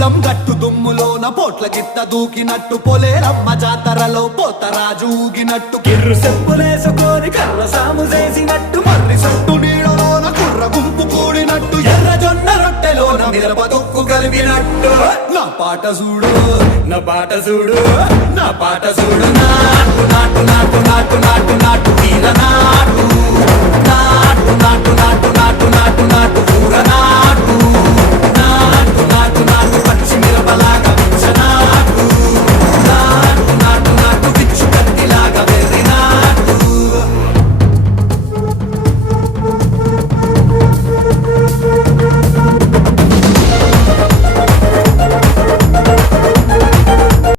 పొలం గట్టు దుమ్ములోన పోట్ల గిత్త దూకినట్టు పొలేరమ్మ జాతరలో పోతరాజు ఊగినట్టు కిర్రు చెప్పులేసుకొని కర్ర సాము చేసినట్టు మర్రి సట్టు నీడలోన కుర్ర గుంపు కూడినట్టు ఎర్ర జొన్న రొట్టెలోన మిరప దొక్కు కలిపినట్టు నా పాట చూడు నా పాట చూడు నా పాట చూడు నాటు నాటు నాటు నాటు నాటు నాటు తీర నాటు నాటు నాటు నాటు